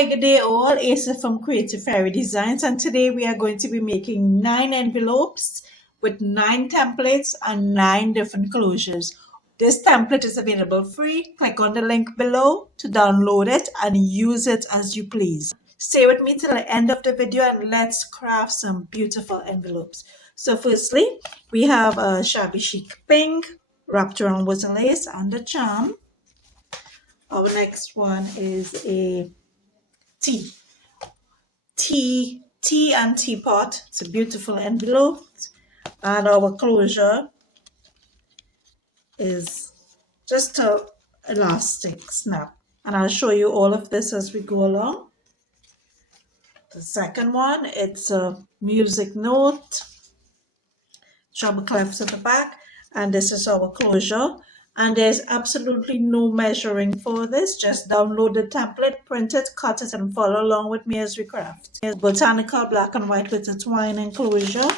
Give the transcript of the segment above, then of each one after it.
Hi, good day all. Asa from Creative Fairy Designs, and today we are going to be making 9 envelopes with 9 templates and 9 different closures. This template is available free. Click on the link below to download it and use it as you please. Stay with me till the end of the video and let's craft some beautiful envelopes. So firstly, we have a shabby chic pink wrapped around with a lace and a charm. Our next one is a tea and teapot. It's a beautiful envelope, and our closure is just a elastic snap, and I'll show you all of this as we go along. The second one, it's a music note, treble clefs at the back, and this is our closure. And there's absolutely no measuring for this. Just download the template, print it, cut it, and follow along with me as we craft. Here's botanical black and white with a twine enclosure.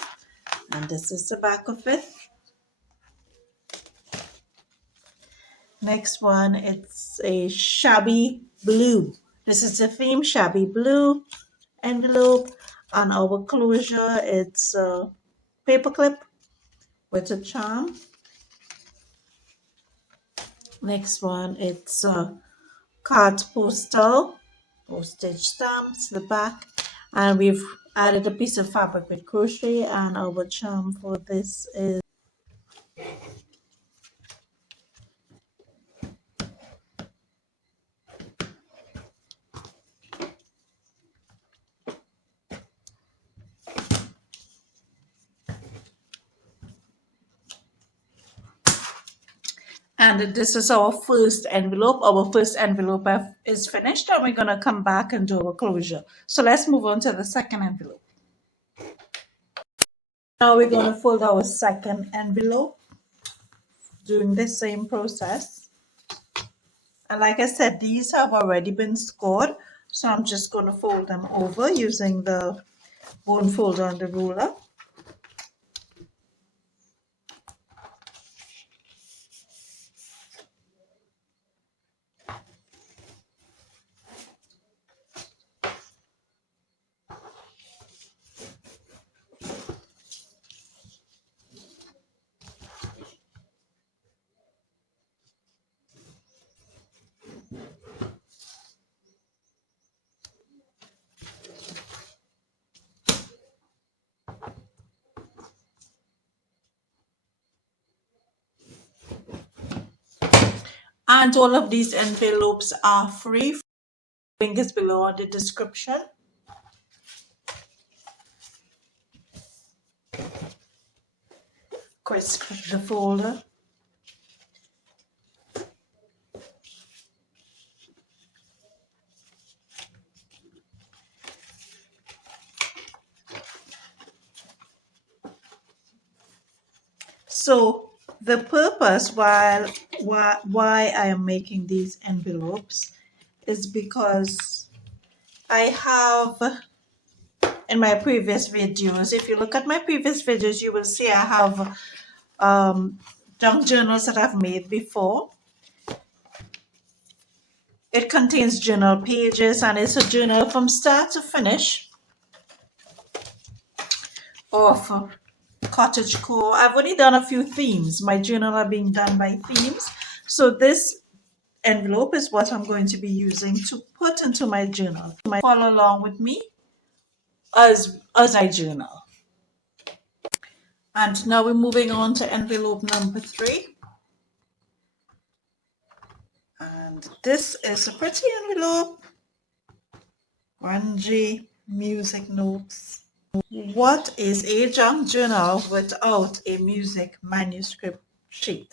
And this is the back of it. Next one, it's a shabby blue. This is the theme, shabby blue envelope. And our closure, it's a paperclip with a charm. Next one, it's a card postal, postage stamps, the back, and we've added a piece of fabric with crochet, and our charm for this is and this is our first envelope. Our first envelope is finished, and we're going to come back and do our closure. So let's move on to the second envelope. Now we're going to fold our second envelope, doing the same process. And like I said, these have already been scored, so I'm just going to fold them over using the bone folder and the ruler. And all of these envelopes are free. Link is below in the description. Quick click the folder. So the purpose why I am making these envelopes is because I have, in my previous videos, if you look at my previous videos, you will see I have junk journals that I've made before. It contains journal pages, and it's a journal from start to finish of cottagecore. I've only done a few themes. My journal are being done by themes. So this envelope is what I'm going to be using to put into my journal. Follow along with me as I journal. And now we're moving on to envelope number 3. And this is a pretty envelope. Grungy music notes. What is a junk journal without a music manuscript sheet?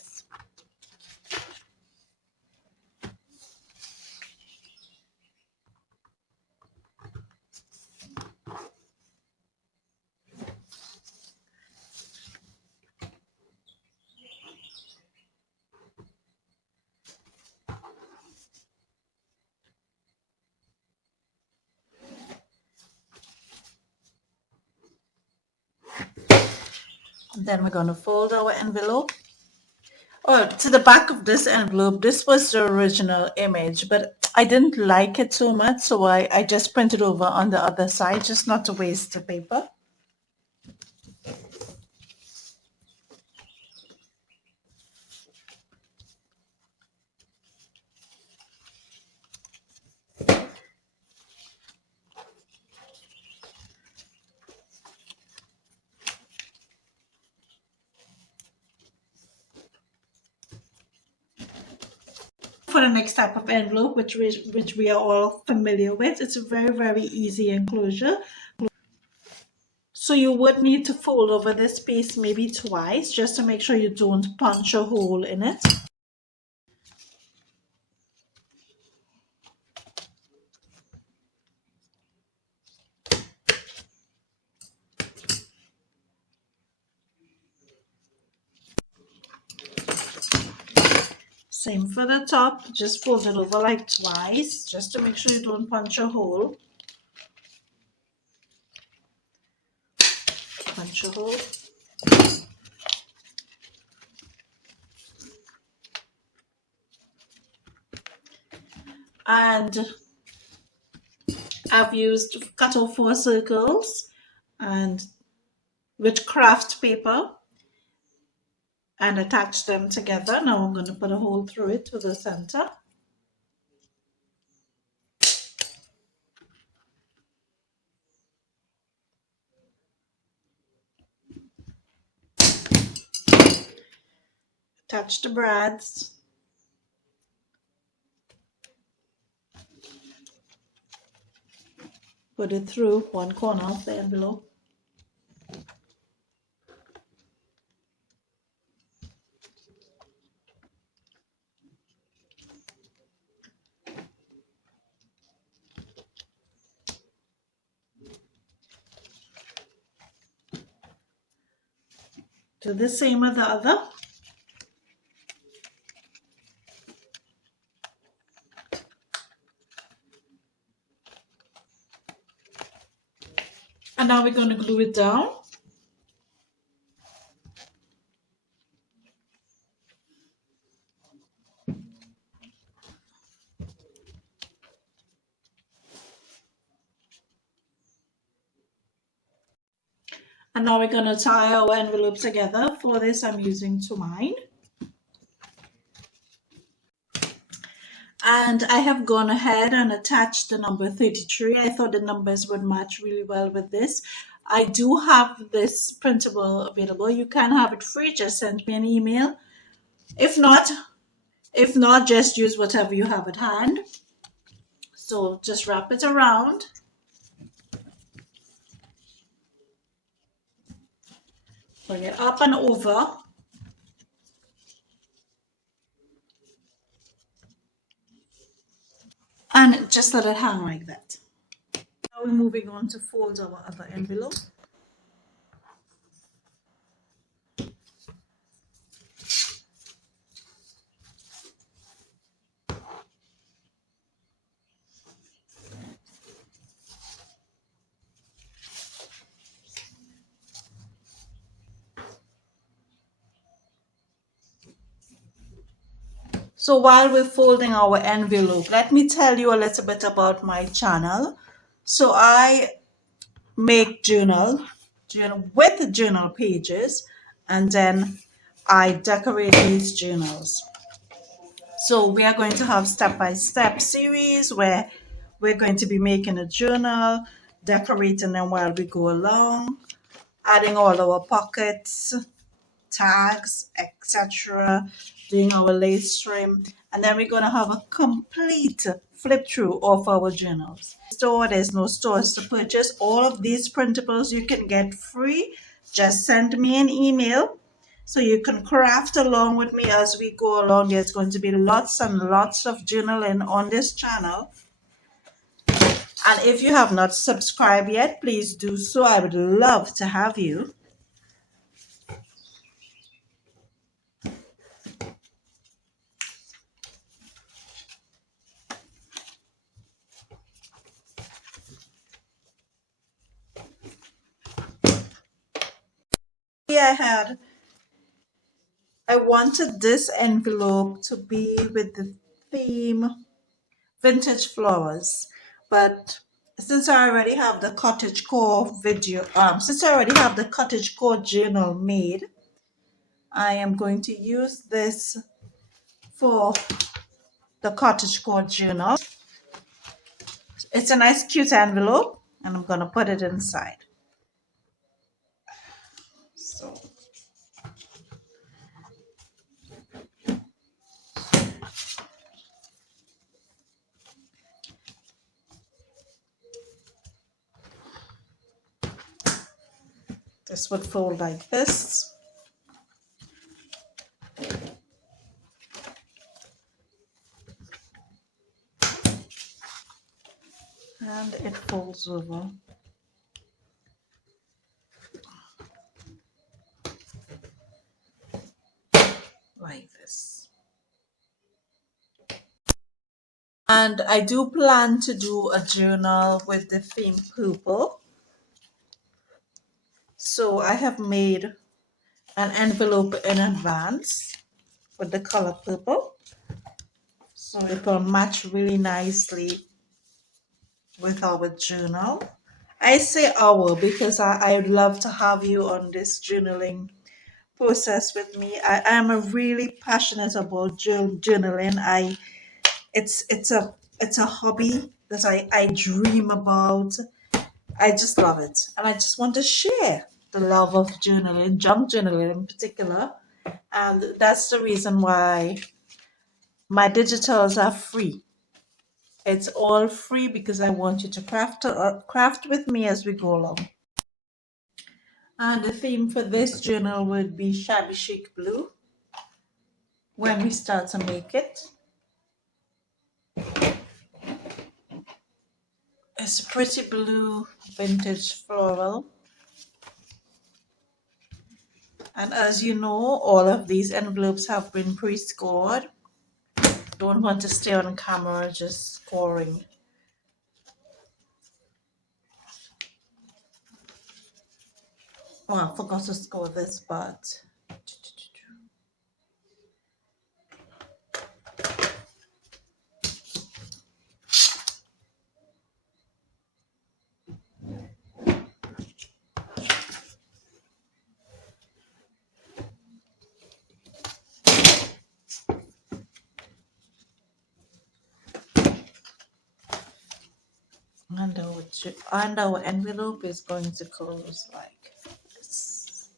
Then we're going to fold our envelope. Oh, to the back of this envelope, this was the original image, but I didn't like it so much, so I just printed over on the other side, just not to waste the paper. For the next type of envelope, which we are all familiar with, it's a very easy enclosure. So you would need to fold over this piece maybe twice, just to make sure you don't punch a hole in it. Same for the top, just fold it over like twice, just to make sure you don't punch a hole. Punch a hole. And I've cut off 4 circles and with craft paper and attach them together. Now I'm going to put a hole through it to the center. Attach the brads. Put it through one corner of the envelope. Do the same with the other. And now we're going to glue it down. And now we're going to tie our envelope together. For this, I'm using twine. And I have gone ahead and attached the number 33. I thought the numbers would match really well with this. I do have this printable available. You can have it free. Just send me an email. If not, just use whatever you have at hand. So just wrap it around. Bring it up and over. And just let it hang like that. Now we're moving on to fold our other envelope. So while we're folding our envelope, let me tell you a little bit about my channel. So I make journal with journal pages, and then I decorate these journals. So we are going to have step-by-step series where we're going to be making a journal, decorating them while we go along, adding all our pockets, tags, etc., doing our lace trim, and then we're going to have a complete flip through of our journals. There's no stores to purchase. All of these printables you can get free. Just send me an email so you can craft along with me as we go along. There's going to be lots and lots of journaling on this channel. And if you have not subscribed yet, please do so. I would love to have you. I wanted this envelope to be with the theme vintage flowers. But since I already have the cottagecore video, since I already have the cottagecore journal made, I am going to use this for the cottagecore journal. It's a nice cute envelope, and I'm gonna put it inside. So this would fold like this. And it folds over like this. And I do plan to do a journal with the theme purple. So I have made an envelope in advance with the color purple. So it will match really nicely with our journal. I say our because I would love to have you on this journaling process with me. I am really passionate about journaling. It's a hobby that I dream about. I just love it, and I just want to share the love of journaling, junk journaling in particular, and that's the reason why my digitals are free. It's all free because I want you to craft with me as we go along. And the theme for this journal would be shabby chic blue when we start to make it. It's a pretty blue vintage floral. And as you know, all of these envelopes have been pre-scored. Don't want to stay on camera just scoring. Oh, I forgot to score this, but and our envelope is going to close like this.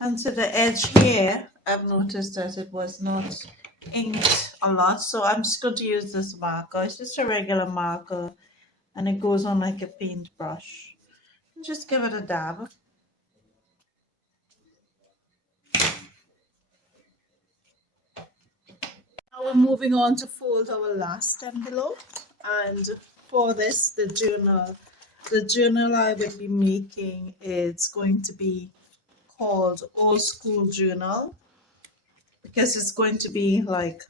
And to the edge here, I've noticed that it was not inked a lot, so I'm just going to use this marker. It's just a regular marker, and it goes on like a paintbrush. Just give it a dab. Now we're moving on to fold our last envelope, and for this, the journal I will be making is going to be called Old School Journal, because it's going to be like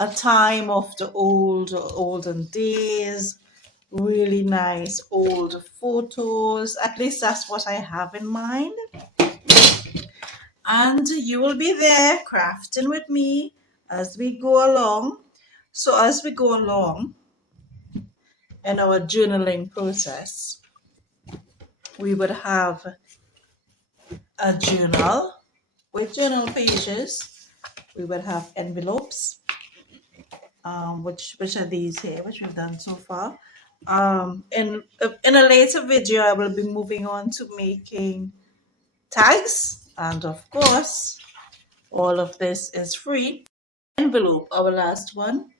a time of the olden days, really nice old photos. At least that's what I have in mind. And you will be there crafting with me as we go along. So as we go along in our journaling process, we would have a journal with journal pages. We would have envelopes, which are these here, which we've done so far. In a later video, I will be moving on to making tags. And of course, all of this is free. Envelope, our last one.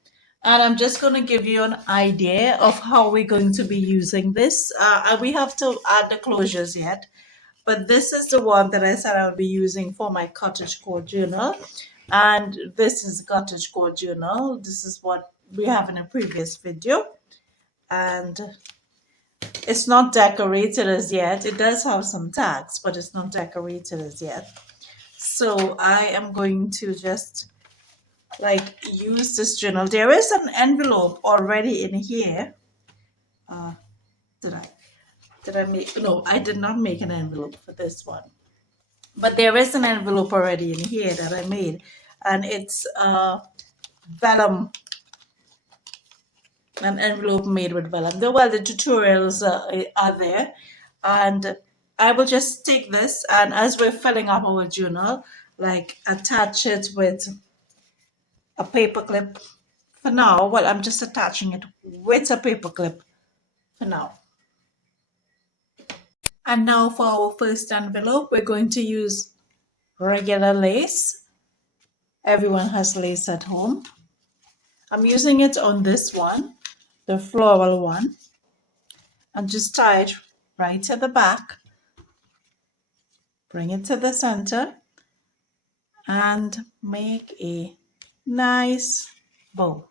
And I'm just going to give you an idea of how we're going to be using this. We have to add the closures yet, but this is the one that I said I'll be using for my cottagecore journal. And this is cottagecore journal. This is what we have in a previous video. And it's not decorated as yet. It does have some tags, but it's not decorated as yet. So I am going to just like use this journal. There is an envelope already in here. Did I make? No, I did not make an envelope for this one. But there is an envelope already in here that I made, and it's vellum, an envelope made with vellum. Well, the tutorials are there, and I will just take this, and as we're filling up our journal, like attach it with a paper clip for now. Well, I'm just attaching it with a paper clip for now. And now for our first envelope, we're going to use regular lace. Everyone has lace at home. I'm using it on this one, the floral one, and just tie it right at the back. Bring it to the center and make a nice bow.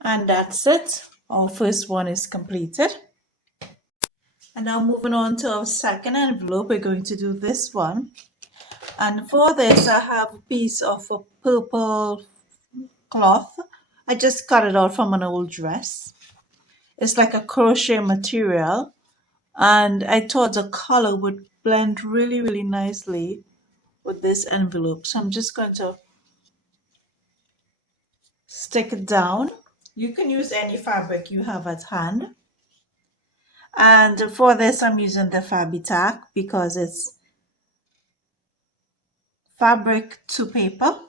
And that's it. Our first one is completed. And now moving on to our second envelope, we're going to do this one. And for this, I have a piece of a purple cloth. I just cut it out from an old dress. It's like a crochet material, and I thought the color would blend really, really nicely with this envelope. So I'm just going to stick it down. You can use any fabric you have at hand. And for this, I'm using the Fabi-Tac because it's fabric to paper.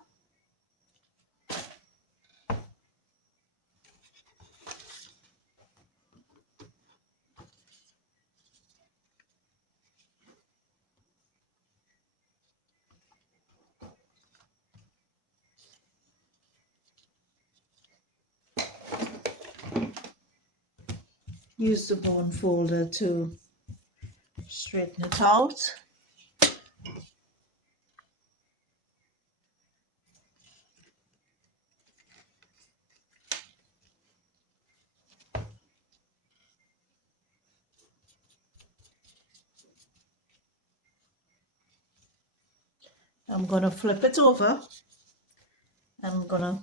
Use the bone folder to straighten it out. I'm going to flip it over. I'm going to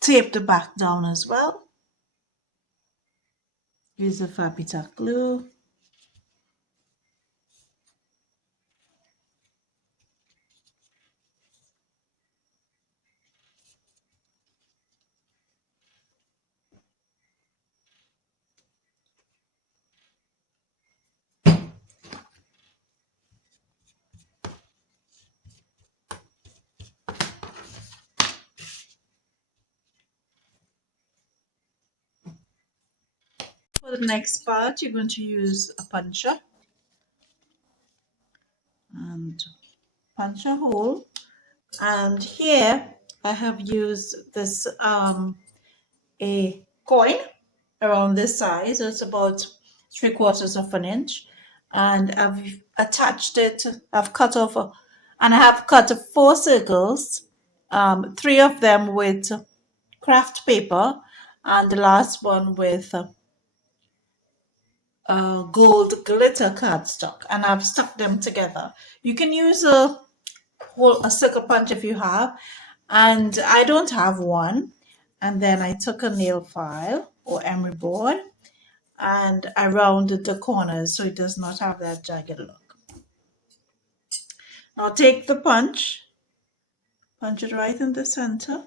tape the back down as well. Use the Fabi-Tac glue. For the next part, you're going to use a puncher and punch a hole. And here I have used this a coin around this size. It's about 3/4 of an inch, and I've attached it. I've cut off, and I have cut 4 circles, 3 of them with craft paper, and the last one with gold glitter cardstock, and I've stuck them together. You can use a circle punch if you have, and I don't have one. And then I took a nail file or emery board and I rounded the corners so it does not have that jagged look. Now take the punch it right in the center.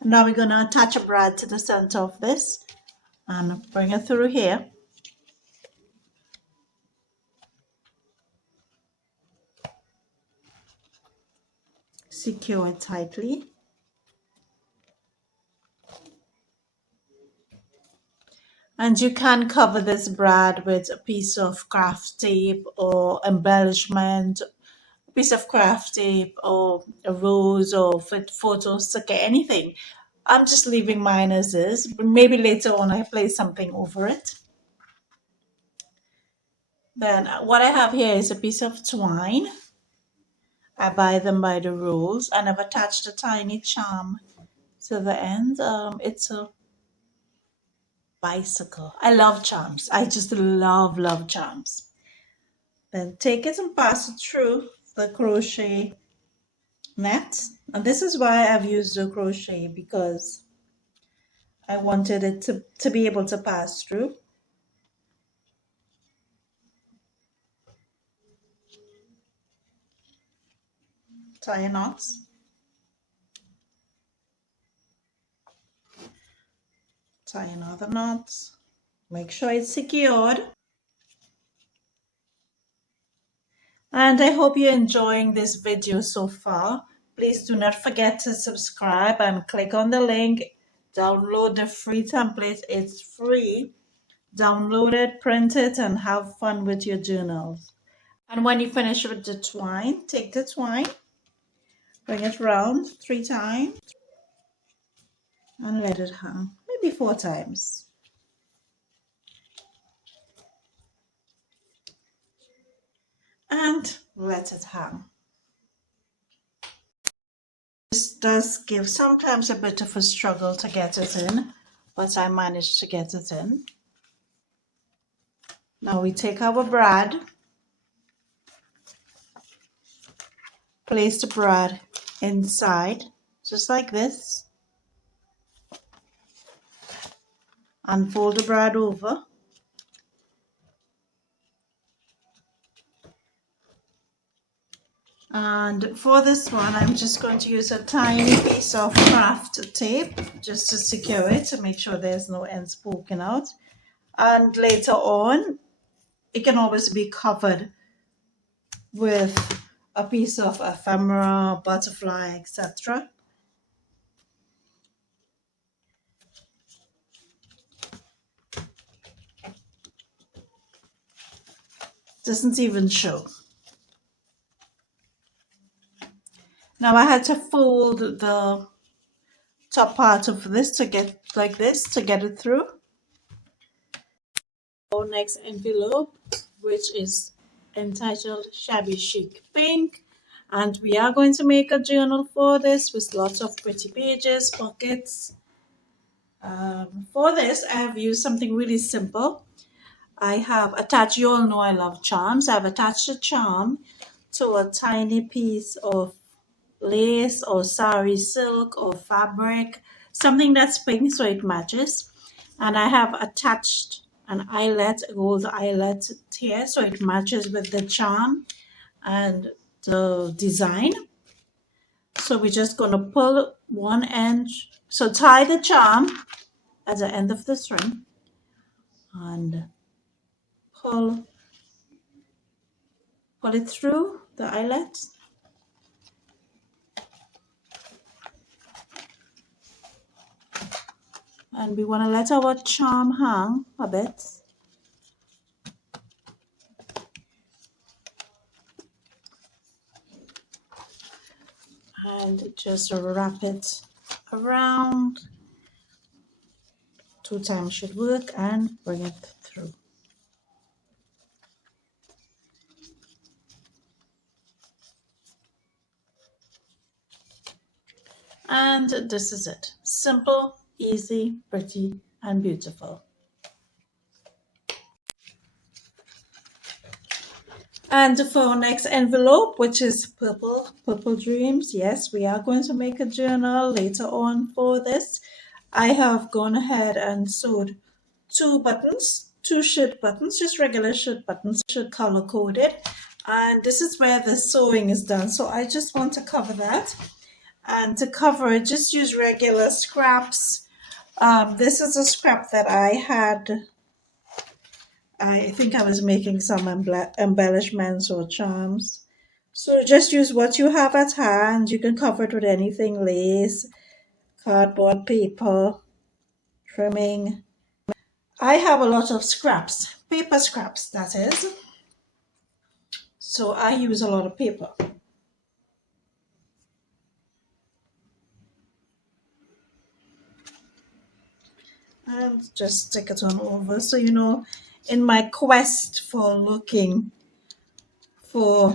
And now we're going to attach a brad to the center of this and bring it through here. Secure it tightly. And you can cover this brad with a piece of craft tape or embellishment, a piece of craft tape or a rose or photo sticker, anything. I'm just leaving mine as is, but maybe later on I place something over it. Then what I have here is a piece of twine. I buy them by the rolls, and I've attached a tiny charm to the end. It's a bicycle. I love charms. I just love charms. Then take it and pass it through the crochet net, and this is why I've used the crochet, because I wanted it to be able to pass through. Tie your knots. Tie another knot. Make sure it's secured. And I hope you're enjoying this video so far. Please do not forget to subscribe and click on the link. Download the free template. It's free. Download it, print it, and have fun with your journals. And when you finish with the twine, take the twine, bring it round 3 times, and let it hang, maybe 4 times. And let it hang. This does give sometimes a bit of a struggle to get it in, but I managed to get it in. Now we take our brad, place the brad inside, just like this, and fold the brad over. And for this one, I'm just going to use a tiny piece of craft tape just to secure it, to make sure there's no ends poking out. And later on, it can always be covered with a piece of ephemera, butterfly, etc. Doesn't even show. Now I had to fold the top part of this to get like this to get it through. Our next envelope, which is entitled Shabby Chic Pink, and we are going to make a journal for this with lots of pretty pages, pockets. For this, I have used something really simple. I have attached, you all know I love charms. I've attached a charm to a tiny piece of lace or sari silk or fabric, something that's pink so it matches. And I have attached an eyelet, a gold eyelet here so it matches with the charm and the design. So we're just going to pull one end, so tie the charm at the end of the string and pull it through the eyelet. And we want to let our charm hang a bit. And just wrap it around. 2 times should work, and bring it through. And this is it. Simple, easy, pretty, and beautiful. And for our next envelope, which is Purple Dreams, yes, we are going to make a journal later on for this. I have gone ahead and sewed 2 buttons, 2 shirt buttons, just regular shirt buttons, color coded. And this is where the sewing is done. So I just want to cover that. And to cover it, just use regular scraps. This is a scrap that I had. I think I was making some embellishments or charms. So just use what you have at hand. You can cover it with anything, lace, cardboard, paper, trimming. I have a lot of scraps, paper scraps that is. So I use a lot of paper. And just stick it on over. So, you know, in my quest for looking for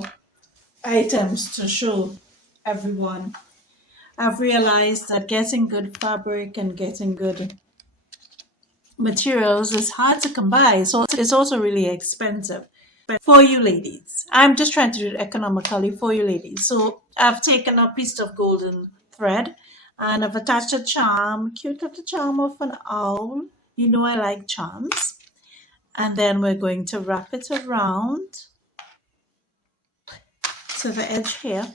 items to show everyone, I've realized that getting good fabric and getting good materials is hard to come by. So it's also really expensive. for you ladies. I'm just trying to do it economically for you ladies. So I've taken a piece of golden thread and I've attached a charm, cute little charm of an owl. You know I like charms. And then we're going to wrap it around to the edge here,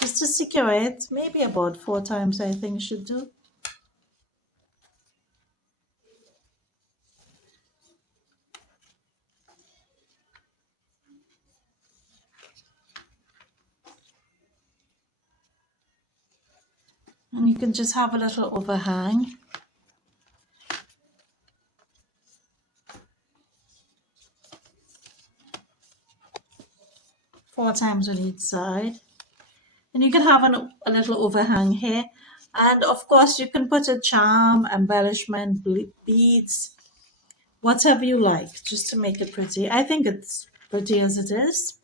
just to secure it. Maybe about 4 times I think should do. And you can just have a little overhang. Four times on each side. And you can have a little overhang here. And of course you can put a charm, embellishment, beads, whatever you like, just to make it pretty. I think it's pretty as it is.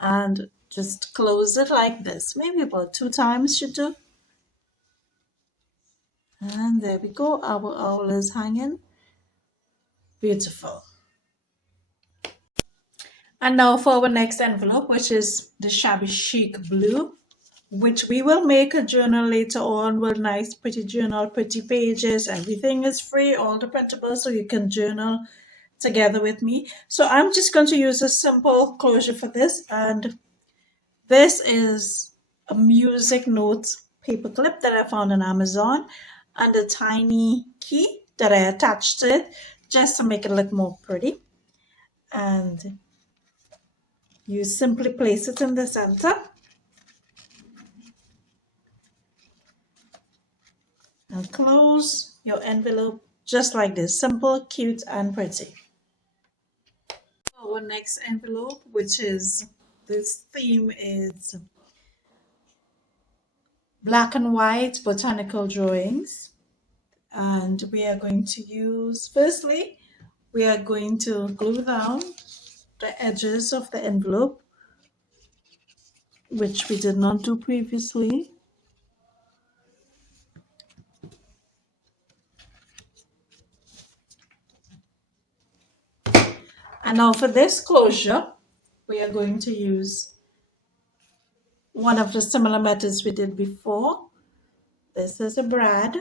And just close it like this. Maybe about 2 times should do. And there we go, our owl is hanging. Beautiful. And now for our next envelope, which is the shabby chic blue, which we will make a journal later on with nice pretty journal, pretty pages. Everything is free, all the printables, so you can journal together with me. So I'm just going to use a simple closure for this, and this is a music note paper clip that I found on Amazon, and a tiny key that I attached to it just to make it look more pretty. And you simply place it in the center and close your envelope just like this. Simple, cute, and pretty. Our next envelope, which is, this theme is black and white botanical drawings. And we are going to use, firstly, we are going to glue down the edges of the envelope, which we did not do previously. And now for this closure, we are going to use one of the similar methods we did before. This is a brad,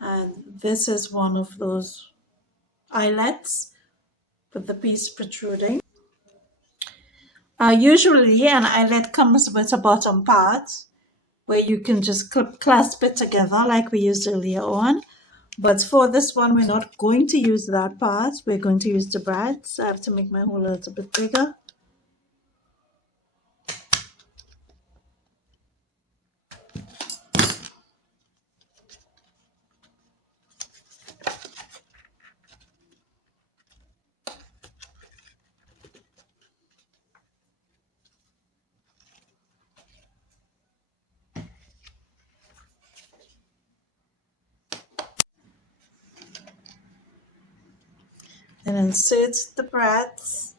and this is one of those eyelets with the piece protruding. Usually an eyelet comes with a bottom part where you can just clasp it together like we used earlier on. But for this one, we're not going to use that part. We're going to use the brad. So I have to make my hole a little bit bigger. And insert the brads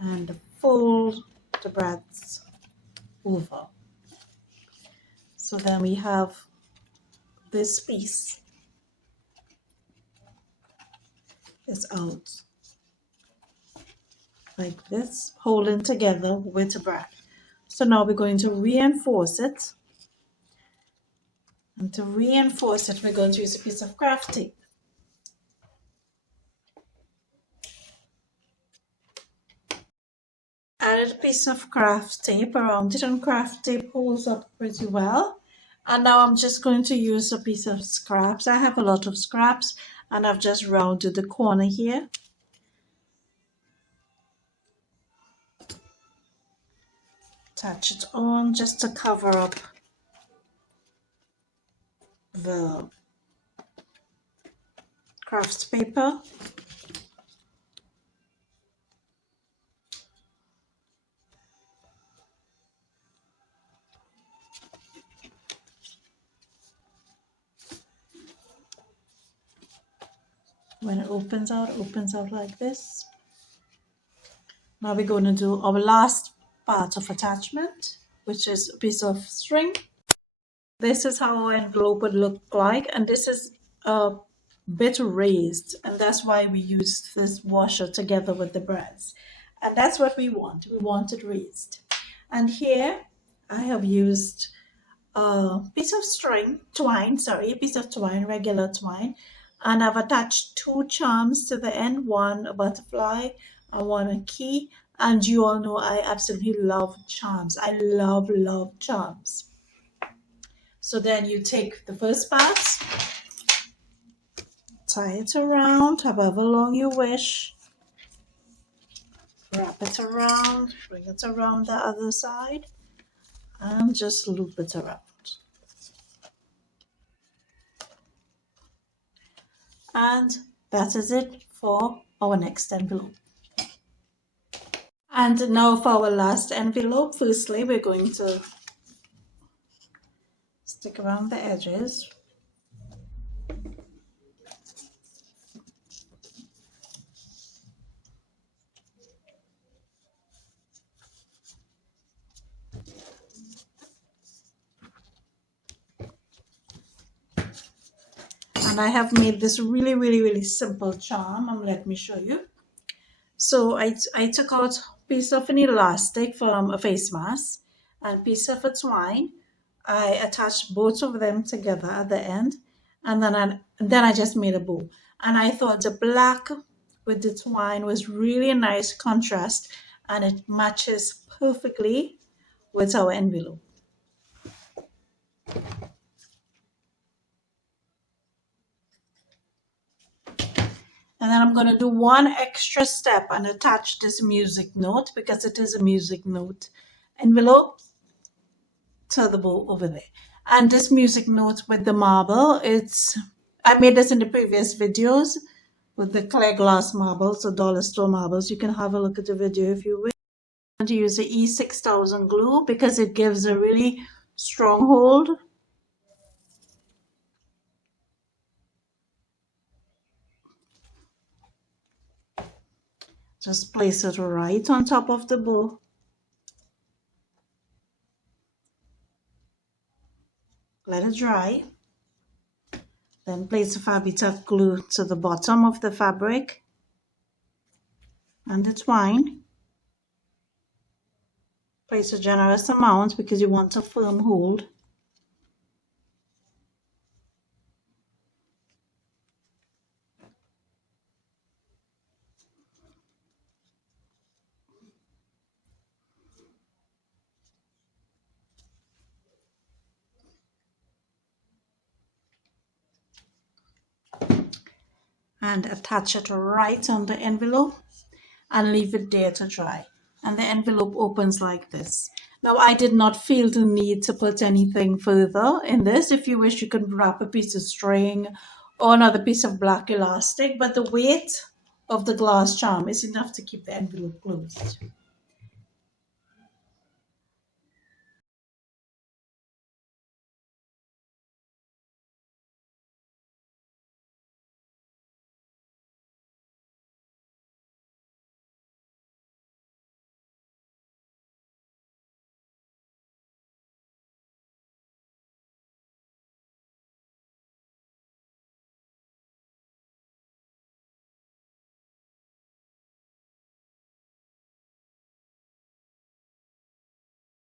and fold the brads over. So then we have this piece is out like this, holding together with a brad. So now we're going to reinforce it. And to reinforce it, we're going to use a piece of craft tape. Added a piece of craft tape around it, and craft tape holds up pretty well. And now I'm just going to use a piece of scraps. I have a lot of scraps, and I've just rounded the corner here. Attach it on just to cover up the craft paper. When it opens out like this. Now we're going to do our last part of attachment, which is a piece of string. This is how our envelope would look like, and this is a bit raised, and that's why we use this washer together with the brads. And that's what we want. We want it raised. And here I have used a piece of a piece of twine, regular twine, and I've attached two charms to the end, one a butterfly and one a key. And you all know I absolutely love charms. I love charms. So then you take the first part, tie it around however long you wish, wrap it around, bring it around the other side, and just loop it around. And that is it for our next envelope. And now for our last envelope, firstly we're going to stick around the edges. And I have made this really simple charm, and let me show you. So I took out a piece of an elastic from a face mask and a piece of a twine. I attached both of them together at the end, and then I just made a bow. And I thought the black with the twine was really a nice contrast, and it matches perfectly with our envelope. And then I'm going to do one extra step and attach this music note, because it is a music note envelope, to the bow over there. And this music note with the marble, I made this in the previous videos with the clear glass marbles, the dollar store marbles. You can have a look at the video if you wish. I'm going to use the E6000 glue because it gives a really strong hold. Just place it right on top of the bow. Let it dry. Then place the Fabri-Tac glue to the bottom of the fabric and the twine. Place a generous amount because you want a firm hold. And attach it right on the envelope and leave it there to dry. And the envelope opens like this. Now I did not feel the need to put anything further in this. If you wish, you could wrap a piece of string or another piece of black elastic, but the weight of the glass charm is enough to keep the envelope closed.